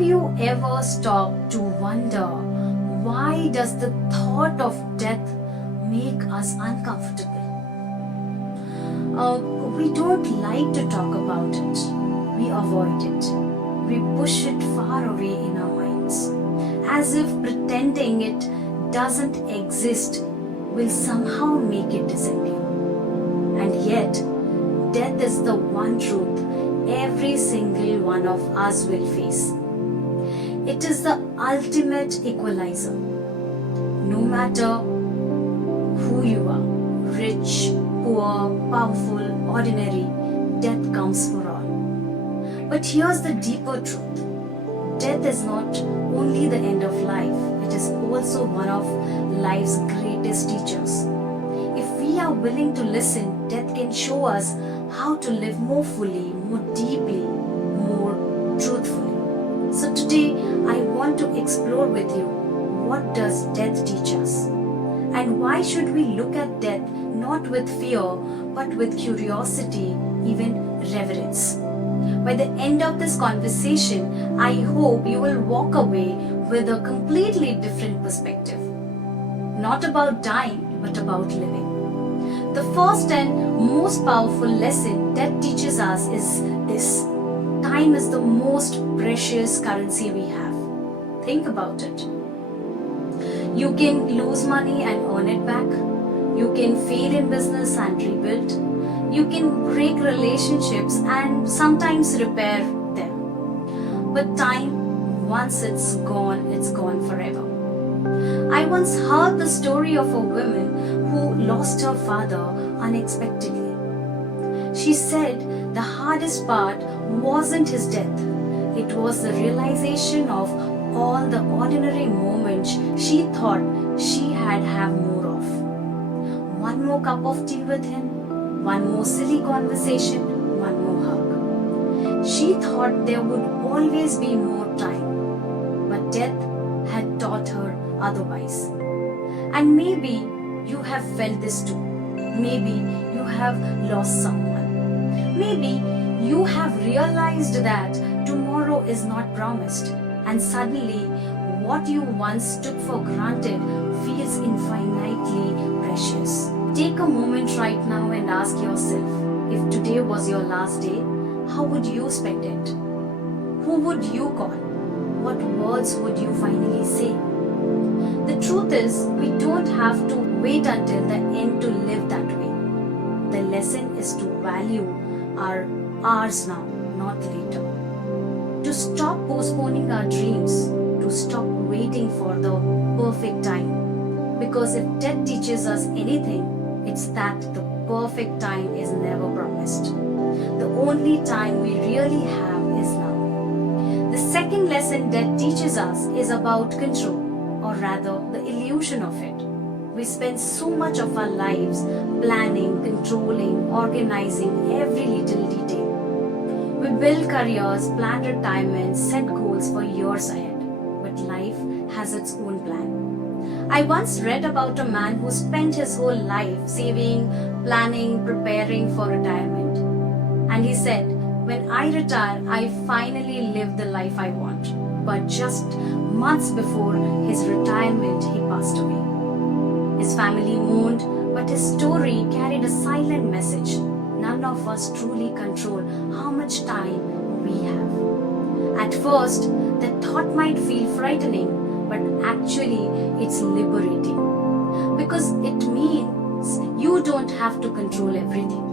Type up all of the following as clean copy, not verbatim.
Have you ever stopped to wonder why does the thought of death make us uncomfortable? We don't like to talk about it. We avoid it. We push it far away in our minds, as if pretending it doesn't exist will somehow make it disappear. And yet, death is the one truth every single one of us will face. It is the ultimate equalizer. No matter who you are, rich, poor, powerful, ordinary, death comes for all. But here's the deeper truth. Death is not only the end of life, it is also one of life's greatest teachers. If we are willing to listen, death can show us how to live more fully, more deeply, more truthfully. So today, I want to explore with you, what does death teach us? And why should we look at death not with fear, but with curiosity, even reverence? By the end of this conversation, I hope you will walk away with a completely different perspective. Not about dying, but about living. The first and most powerful lesson death teaches us is this: time is the most precious currency we have. Think about it. You can lose money and earn it back. You can fail in business and rebuild. You can break relationships and sometimes repair them. But time, once it's gone forever. I once heard the story of a woman who lost her father unexpectedly. She said the hardest part wasn't his death. It was the realization of all the ordinary moments she thought she had have more of. One more cup of tea with him, one more silly conversation, one more hug. She thought there would always be more time, but death had taught her otherwise. And maybe you have felt this too. Maybe you have lost someone. Maybe you have realized that tomorrow is not promised, and suddenly what you once took for granted feels infinitely precious. Take a moment right now and ask yourself, if today was your last day, how would you spend it? Who would you call? What words would you finally say? The truth is, we don't have to wait until the end to live that way. The lesson is to value our hours now, not later. To stop postponing our dreams, to stop waiting for the perfect time. Because if death teaches us anything, it's that the perfect time is never promised. The only time we really have is now. The second lesson death teaches us is about control, or rather the illusion of it. We spend so much of our lives planning, controlling, organizing every little detail. We build careers, plan retirement, set goals for years ahead. But life has its own plan. I once read about a man who spent his whole life saving, planning, preparing for retirement. And he said, when I retire, I finally live the life I want. But just months before his retirement, he passed away. His family mourned, but his story carried a silent message. None of us truly control how much time we have. At first, the thought might feel frightening, but actually it's liberating. Because it means you don't have to control everything.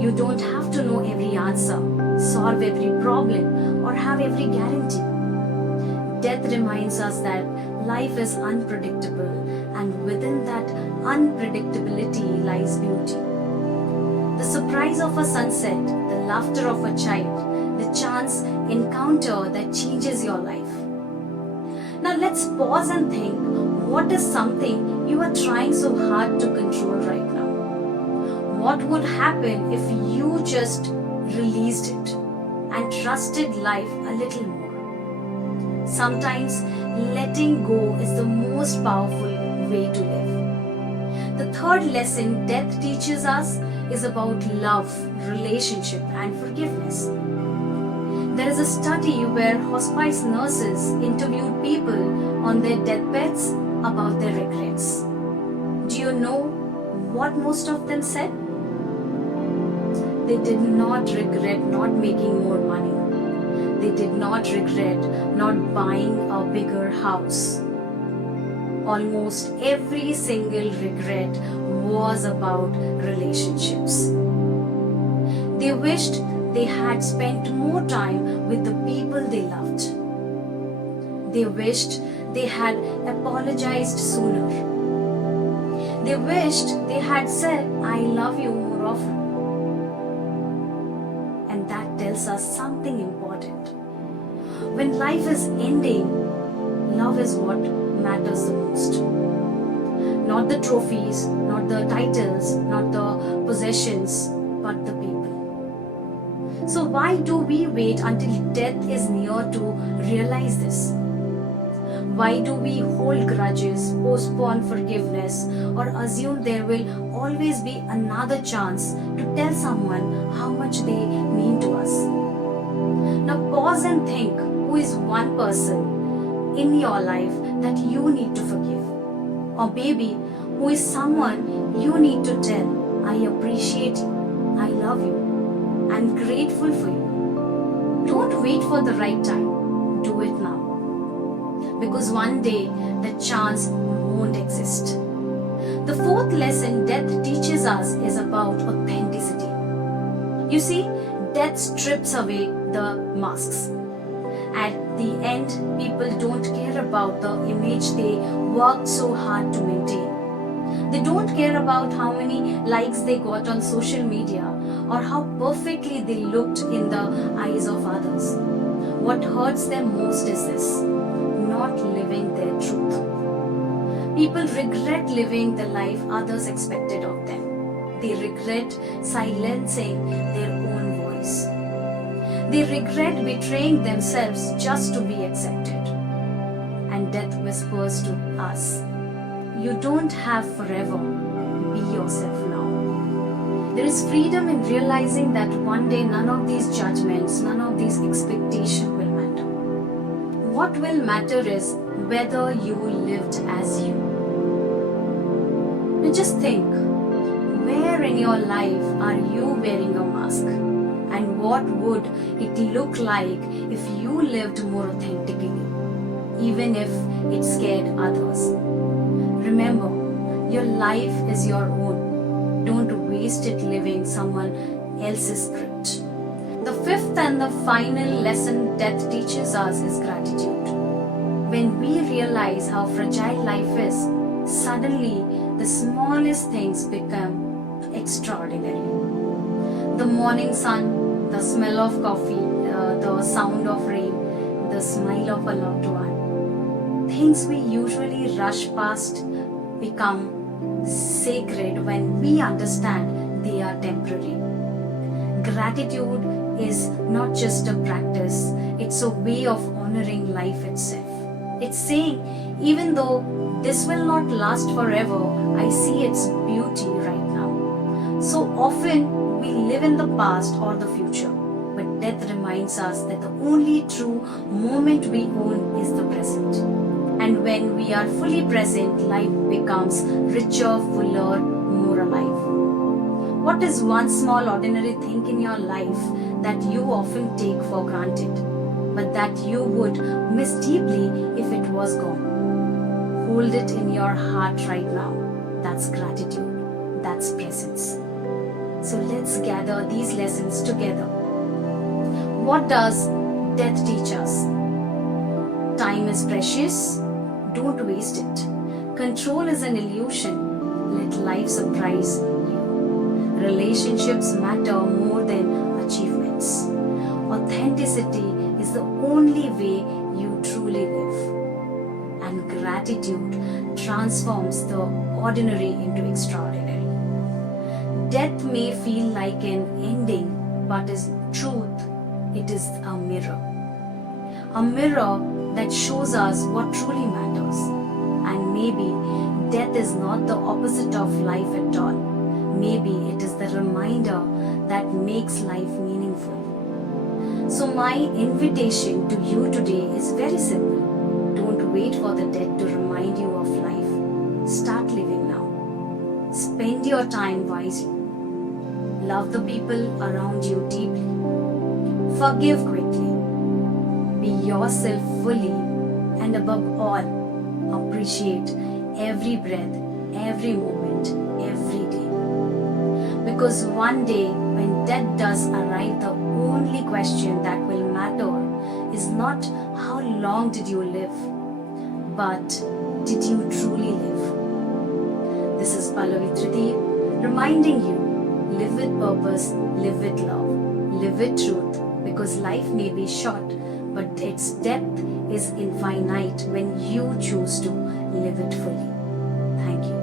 You don't have to know every answer, solve every problem, or have every guarantee. Death reminds us that life is unpredictable, and within that unpredictability lies beauty. The surprise of a sunset, the laughter of a child, the chance encounter that changes your life. Now let's pause and think, what is something you are trying so hard to control right now? What would happen if you just released it and trusted life a little more? Sometimes letting go is the most powerful way to live. The third lesson death teaches us is about love, relationship, and forgiveness. There is a study where hospice nurses interviewed people on their deathbeds about their regrets. Do you know what most of them said? They did not regret not making more money. They did not regret not buying a bigger house. Almost every single regret was about relationships. They wished they had spent more time with the people they loved. They wished they had apologized sooner. They wished they had said, "I love you" more often. And that tells us something important. When life is ending, love is what matters the most. Not the trophies, not the titles, not the possessions, but the people. So why do we wait until death is near to realize this? Why do we hold grudges, postpone forgiveness, or assume there will always be another chance to tell someone how much they mean to us? Now pause and think, who is one person in your life that you need to forgive? Or maybe who is someone you need to tell, "I appreciate you, I love you, I'm grateful for you." Don't wait for the right time. Do it now. Because one day the chance won't exist. The fourth lesson death teaches us is about authenticity. You see, death strips away the masks. At the end, people don't care about the image they worked so hard to maintain. They don't care about how many likes they got on social media or how perfectly they looked in the eyes of others. What hurts them most is this: not living their truth. People regret living the life others expected of them. They regret silencing their own voice. They regret betraying themselves just to be accepted. And death whispers to us, "You don't have forever. Be yourself now." There is freedom in realizing that one day none of these judgments, none of these expectations will matter. What will matter is whether you lived as you. Now just think, where in your life are you wearing a mask? And what would it look like if you lived more authentically, even if it scared others? Remember, your life is your own. Don't waste it living someone else's script. The fifth and the final lesson death teaches us is gratitude. When we realize how fragile life is, suddenly the smallest things become extraordinary. The morning sun, the smell of coffee, the sound of rain, the smile of a loved one. Things we usually rush past become sacred when we understand they are temporary. Gratitude is not just a practice, it's a way of honoring life itself. It's saying, even though this will not last forever, I see its beauty right now. So often we live in the past or the future, but death reminds us that the only true moment we own is the present. And when we are fully present, life becomes richer, fuller, more alive. What is one small ordinary thing in your life that you often take for granted, but that you would miss deeply if it was gone? Hold it in your heart right now. That's gratitude. That's presence. So let's gather these lessons together. What does death teach us? Time is precious. Don't waste it. Control is an illusion. Let life surprise you. Relationships matter more than achievements. Authenticity is the only way you truly live. And gratitude transforms the ordinary into extraordinary. Death may feel like an ending, but in truth, it is a mirror. A mirror that shows us what truly matters. And maybe death is not the opposite of life at all. Maybe it is the reminder that makes life meaningful. So my invitation to you today is very simple. Don't wait for the dead to remind you of life. Start living now. Spend your time wisely. Love the people around you deeply. Forgive quickly. Be yourself fully, and above all, appreciate every breath, every moment, every day. Because one day, when death does arrive, the only question that will matter is not how long did you live, but did you truly live? This is Pallavi Trideeb reminding you, live with purpose, live with love, live with truth, because life may be short, but its depth is infinite when you choose to live it fully. Thank you.